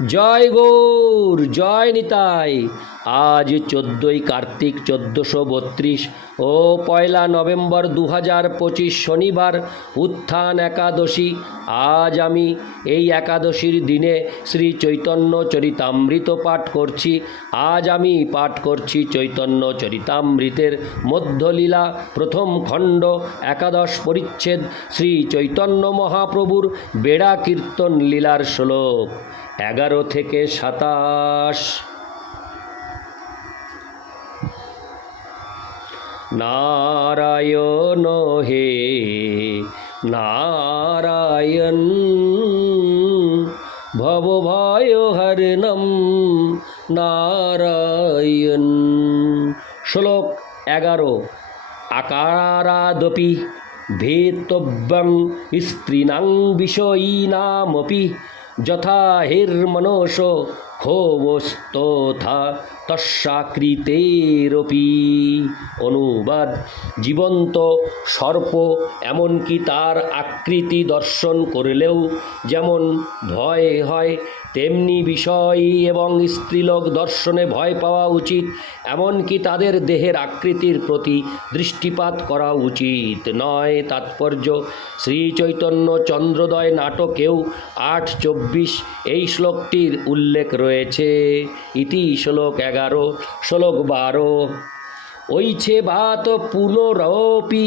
জয় গৌর, জয় নিতাই। আজ 14ই কার্তিক 1432 ও 1 নভেম্বর 2025 শনিবার, উত্থান একাদশী। আজ আমি এই একাদশীর দিনে শ্রী চৈতন্য চরিতামৃত পাঠ করছি। আজ আমি পাঠ করছি চৈতন্য চরিতামৃতের মধ্যলীলা প্রথম খণ্ড, একাদশ পরিচ্ছেদ, শ্রী চৈতন্য মহাপ্রভুর বেড়া কীর্তন লীলার শ্লোক 11 থেকে 27। নারায়ণ হে নারায়ণ, ভবভয়হরণম নারায়ণ। শ্লোক 11। আকারাদপি ভেতব্যং স্ত্রীণাং বিষয়ীনামপি যথা হির্মনসো হোবস্তথা তস্যাকৃতেরপি। অনুবাদ: জীবন্ত সর্প এমনকি তার আকৃতি দর্শন করলেও যেমন ভয় হয়, তেমনি বিষয় এবং স্ত্রীলোক দর্শনে ভয় পাওয়া উচিত। এমনকি তাদের দেহের আকৃতির প্রতি দৃষ্টিপাত করা উচিত নয়। তাৎপর্য: শ্রী চৈতন্য চন্দ্রোদয় নাটকেও 8:24 এই শ্লোকটির উল্লেখ রয়েছে। ইতি শ্লোক 11। শ্লোক 12। ঐছে বাত পুনরপি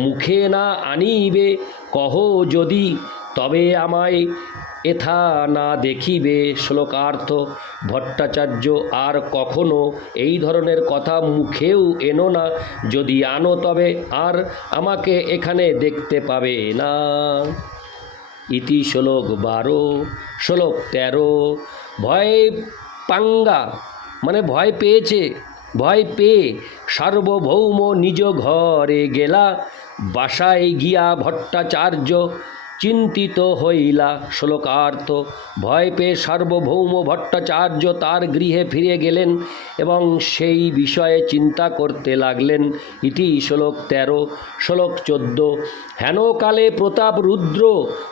মুখে না আনিবে, কহ যদি তবে আমায় এথা না দেখিবে। শ্লোকার্থ: ভট্টাচার্য, আর কখনো এই ধরনের কথা মুখেও এনো না। যদি আনো তবে আর আমাকে এখানে দেখতে পাবে না। ইতি শ্লোক 12। শ্লোক 13। ভয় পাঙ্গা মানে ভয় পেয়েছে, ভয় পেয়ে সার্বভৌম নিজ ঘরে গেলা, বাসায় গিয়া ভট্টাচার্য চিন্তিত হইলা। শ্লোকার্থ: ভয় পেয়ে সার্বভৌম ভট্টাচার্য তার গৃহে ফিরে গেলেন এবং সেই বিষয়ে চিন্তা করতে লাগলেন। ইতি শ্লোক 13। শ্লোক 14। হেনকালে প্রতাপ রুদ্র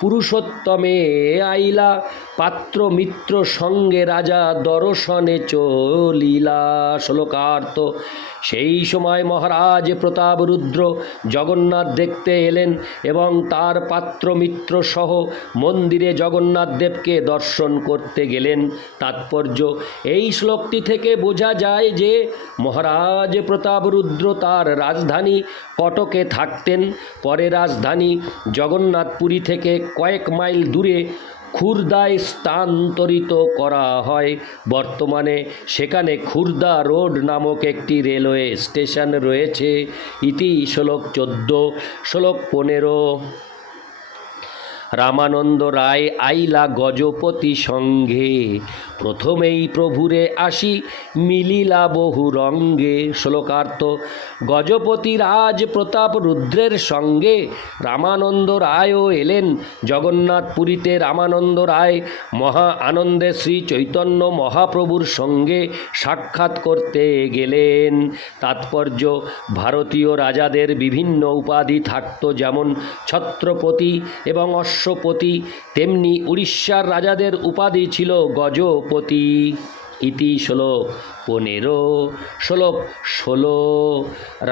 পুরুষোত্তমে আইলা, পাত্র মিত্র সঙ্গে রাজা দর্শনে চলিলা। শ্লোকার্থ: সেই সময় মহারাজ প্রতাপ রুদ্র জগন্নাথ দেখতে এলেন এবং তার পাত্র মিত্র সহ মন্দিরে জগন্নাথ দেবকে দর্শন করতে গেলেন। তাৎপর্য: এই শ্লোকটি থেকে বোঝা যায় যে মহারাজ প্রতাপ রুদ্র তার রাজধানী কটকে থাকতেন। পরে রাজধানী জগন্নাথপুরী থেকে কয়েক মাইল দূরে খুর্দায় স্থানান্তরিত করা হয়। বর্তমানে সেখানে খুর্দা রোড নামক একটি রেলওয়ে স্টেশন রয়েছে। ইতি শ্লোক 14। শ্লোক 15। রামানন্দ রায় আইলা গজপতি সঙ্গে, প্রথমেই প্রভুরে আসি মিলিলা বহু রঙ্গে। শ্লোকার্থ: গজপতি রাজ প্রতাপ রুদ্রের সঙ্গে রামানন্দ রায়ও এলেন। জগন্নাথপুরীতে রামানন্দ রায় মহা আনন্দে শ্রী চৈতন্য মহাপ্রভুর সঙ্গে সাক্ষাৎ করতে গেলেন। তাৎপর্য: ভারতীয় রাজাদের বিভিন্ন উপাধি থাকত, যেমন ছত্রপতি এবং অশ্বপতি, তেমনি উড়িষ্যার রাজাদের উপাধি ছিল গজপতি। ইতি শ্লোক 15। শ্লোক 16।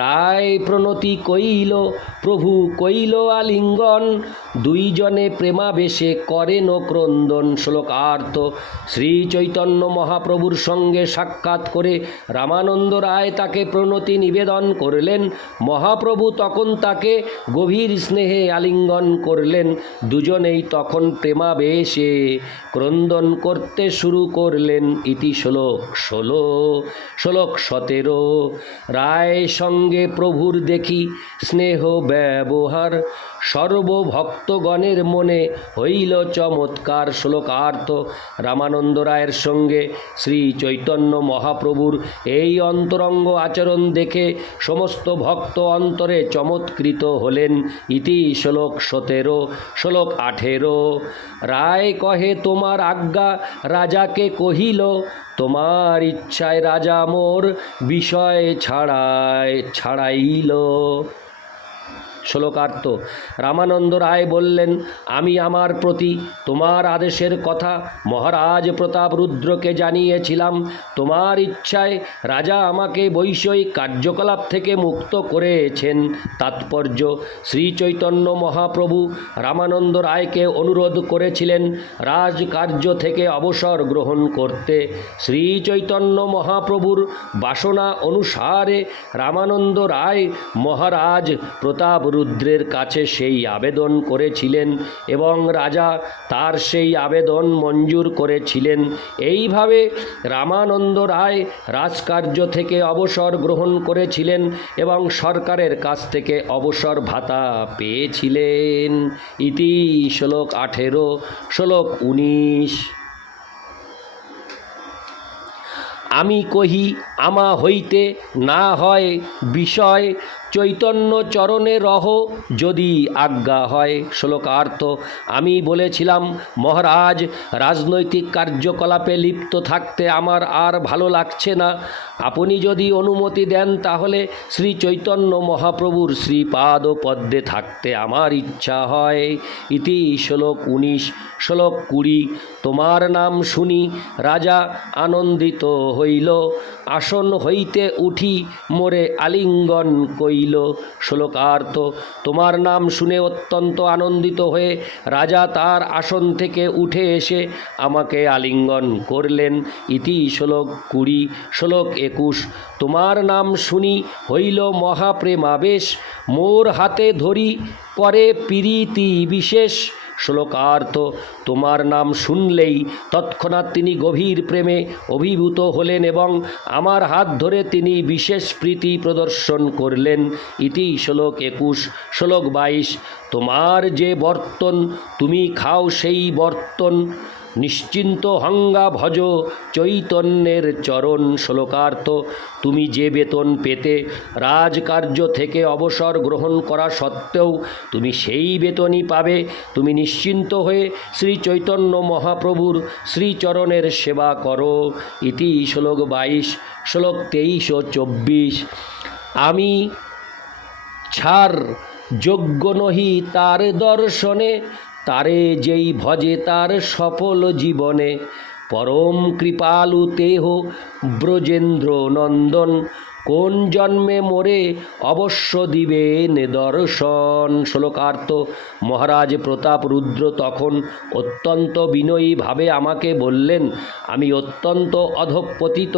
রায় প্রণতি কইল, প্রভু কইল আলিঙ্গন, দুইজনে প্রেমাবেশে করেন ক্রন্দন। শ্লোকার্থ: শ্রী চৈতন্য মহাপ্রভুর সঙ্গে সাক্ষাৎ করে রামানন্দ রায় তাকে প্রণতি নিবেদন করলেন। মহাপ্রভু তখন তাকে গভীর স্নেহে আলিঙ্গন করলেন। দুজনেই তখন প্রেমাবেশে ক্রন্দন করতে শুরু করলেন। ইতি শ্লোক 16। শ্লোক 17। রায় সঙ্গে প্রভুর দেখি স্নেহ ব্যবহার, সর্বভক্তগণের মনে হইল চমৎকার। শ্লোকার্থ: রামানন্দ রায়ের সঙ্গে শ্রী চৈতন্য মহাপ্রভুর এই অন্তরঙ্গ আচরণ দেখে সমস্ত ভক্ত অন্তরে চমৎকৃত হলেন। ইতি শ্লোক 17। শ্লোক 18। রায় কহে তোমার আজ্ঞা রাজাকে কহিল, তোমার ইচ্ছায় রাজা মোর বিষয় ছাড়াইল। শ্লোকার্থ। রামানন্দ রায় বললেন, আমি আমার প্রতি তোমার আদেশের কথা মহারাজ প্রতাপরুদ্রকে জানিয়েছিলাম। তোমার ইচ্ছায় রাজা আমাকে বৈষয়িক কার্যকলাপ থেকে মুক্ত করেছেন। তাৎপর্য, শ্রীচৈতন্য মহাপ্রভু রামানন্দ রায়কে অনুরোধ করেছিলেন রাজকার্য থেকে অবসর গ্রহণ করতে। শ্রীচৈতন্য মহাপ্রভুর বাসনা অনুসারে রামানন্দ রায় মহারাজ প্রতাপরুদ্রের কাছে সেই আবেদন করেছিলেন এবং রাজা তার সেই আবেদন মঞ্জুর করেছিলেন। এইভাবে রামানন্দ রায় রাজকার্য থেকে অবসর গ্রহণ করেছিলেন এবং সরকারের কাছ থেকে অবসর ভাতা পেয়েছিলেন। ইতি শ্লোক 18। শ্লোক 19। আমি কহি আমা হইতে না হয় বিষয়, চৈতন্য চরণে রহ যদি আজ্ঞা হয়। শ্লোকার্থ। আমি বলেছিলাম, মহারাজ, রাজনৈতিক কার্যকলাপে লিপ্ত থাকতে আমার আর ভালো লাগছে না। আপনি যদি অনুমতি দেন তাহলে শ্রী চৈতন্য মহাপ্রভুর শ্রীপাদ পদ্মে থাকতে আমার ইচ্ছা হয়। ইতি শ্লোক 19। শ্লোক 20। তোমার নাম শুনি রাজা আনন্দিত হইল, আসন হইতে উঠি মোরে আলিঙ্গন কইল। শ্লোকার্থ। তোমার নাম শুনে অত্যন্ত আনন্দিত হয়ে রাজা তার আসন থেকে উঠে এসে আমাকে আলিঙ্গন করলেন। ইতি শ্লোক 20। শ্লোক 21। তোমার নাম শুনি হইল মহাপ্রেমাবেশ, মোর হাতে ধরি করে প্রীতি বিশেষ। শ্লোকার্থ। তোমার নাম শুনলেই তৎক্ষণাৎ তিনি গভীর প্রেমে অভিভূত হলেন এবং আমার হাত ধরে তিনি বিশেষ প্রীতি প্রদর্শন করলেন। ইতি শ্লোক 21। শ্লোক 22। তোমার যে বর্তন তুমি খাও সেই বর্তন, নিশ্চিন্ত হঙ্গা ভজ চৈতন্যের চরণ। শ্লোকার্থ। তুমি যে বেতন পেতে রাজকার্য থেকে অবসর গ্রহণ করা সত্ত্বেও তুমি সেই বেতনই পাবে। তুমি নিশ্চিন্ত হয়ে শ্রী চৈতন্য মহাপ্রভুর শ্রীচরণের সেবা করো। ইতি শ্লোক 22। শ্লোক 23 ও 24। আমি ছাড় যোগ্য নহি তার দর্শনে, তারে যেই ভজে তার সফল জীবনে। পরম কৃপালু তেহ ব্রজেন্দ্র নন্দন, কোন জন্মে মোরে অবশ্য দিবেন দর্শন। শ্লোকার্থ। মহারাজ প্রতাপরুদ্র তখন অত্যন্ত বিনয়ীভাবে আমাকে বললেন, আমি অত্যন্ত অধঃপতিত,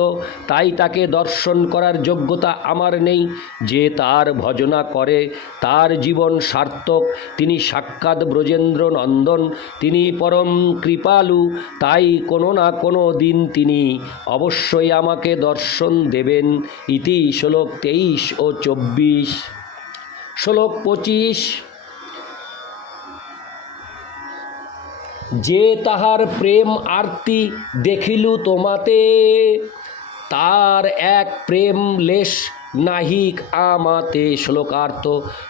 তাই তাকে দর্শন করার যোগ্যতা আমার নেই। যে তার ভজনা করে তার জীবন সার্থক। তিনি সাক্ষাৎ ব্রজেন্দ্র নন্দন, তিনি পরম কৃপালু, তাই কোনো না কোনো দিন তিনি অবশ্যই আমাকে দর্শন দেবেন। ইতি শ্লোক 23 ও 24। শ্লোক 25। যে তাহার প্রেম আরতি দেখিলু তোমাতে, তার এক প্রেম লেশ নাহিক আমাতে। শ্লোকার্থ।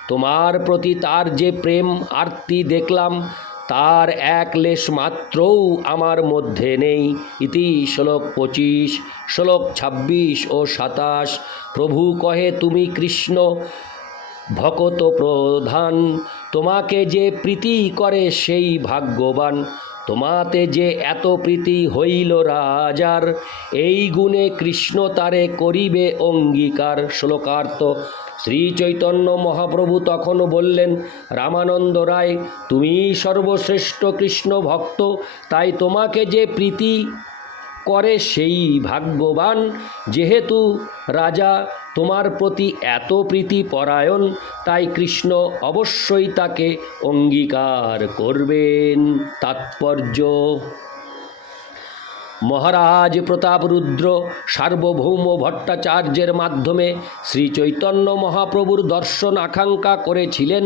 তোমার প্রতি তার যে প্রেম আরতি দেখলাম তার এক লেশ মাত্রও আমার মধ্যে নেই। ইতি শ্লোক 25। শ্লোক 26 ও 27। প্রভু কহে, তুমি কৃষ্ণ ভকত প্রধান, তোমাকে যে প্রীতি করে সেই ভাগ্যবান। তোমাতে যে এত প্রীতি হইল রাজার, এই গুণে কৃষ্ণ তারে করিবে অঙ্গীকার। শ্লোকার্থ। শ্রী চৈতন্য মহাপ্রভু তখন বললেন, রামানন্দ রায়, তুমি সর্বশ্রেষ্ঠ কৃষ্ণ ভক্ত, তাই তোমাকে যে প্রীতি করে সেই ভাগ্যবান। যেহেতু রাজা তোমার প্রতি এত প্রীতি পরায়ণ, তাই কৃষ্ণ অবশ্যই তাকে অঙ্গীকার করবেন। তাৎপর্য, মহারাজ প্রতাপরুদ্র সার্বভৌম ভট্টাচার্যের মাধ্যমে শ্রী চৈতন্য মহাপ্রভুর দর্শন আকাঙ্ক্ষা করেছিলেন,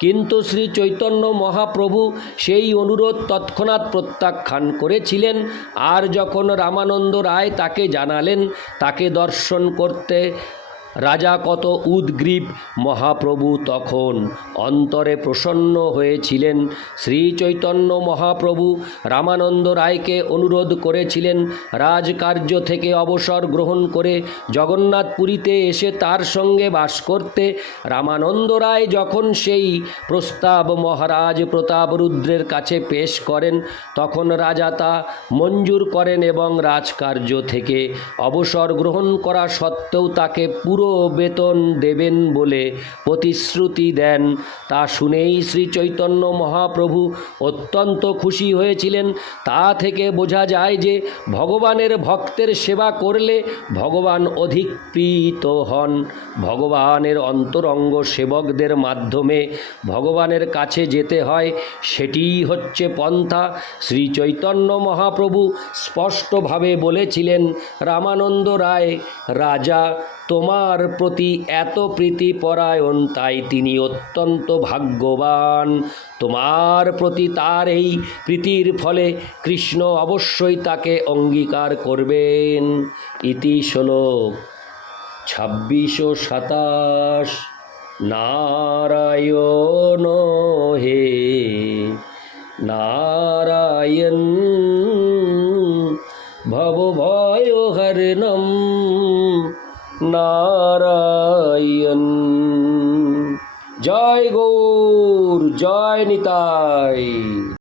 কিন্তু শ্রী চৈতন্য মহাপ্রভু সেই অনুরোধ তৎক্ষণাৎ প্রত্যাখ্যান করেছিলেন। আর যখন রামানন্দ রায় তাকে জানালেন তাকে দর্শন করতে রাজা কত উদ্গ্রীব। মহাপ্রভু তখন অন্তরে প্রসন্ন হয়েছিলেন। শ্রী চৈতন্য মহাপ্রভু রামানন্দ রায়কে অনুরোধ করেছিলেন রাজকার্য থেকে অবসর গ্রহণ করে জগন্নাথপুরীতে এসে তার সঙ্গে বাস করতে। রামানন্দ রায় যখন সেই প্রস্তাব মহারাজ প্রতাপরুদ্রের কাছে পেশ করেন, তখন রাজা তা মঞ্জুর করেন এবং রাজকার্য থেকে অবসর গ্রহণ করা সত্ত্বেও তাকে পুরো বেতন দেবেন বলে প্রতিশ্রুতি দেন। তা শুনেই শ্রী চৈতন্য মহাপ্রভু অত্যন্ত খুশি হয়েছিলেন। তা থেকে বোঝা যায় যে ভগবানের ভক্তের সেবা করলে ভগবান অধিক প্রীত হন। ভগবানের অন্তরঙ্গ সেবকদের মাধ্যমে ভগবানের কাছে যেতে হয়, সেটিই হচ্ছে পন্থা। শ্রী চৈতন্য মহাপ্রভু স্পষ্টভাবে বলেছিলেন, রামানন্দ রায়, রাজা তোমার প্রতি এত প্রীতিপরায়ণ, তাই তিনি অত্যন্ত ভাগ্যবান। তোমার প্রতি তার এই প্রীতির ফলে কৃষ্ণ অবশ্যই তাকে অঙ্গীকার করবেন। ইতি শ্লোক 2627। নারায়ণ হে নারায়ণ ভবভয়হরণম নারায়ণ। জয় গৌর, জয় নিতাই।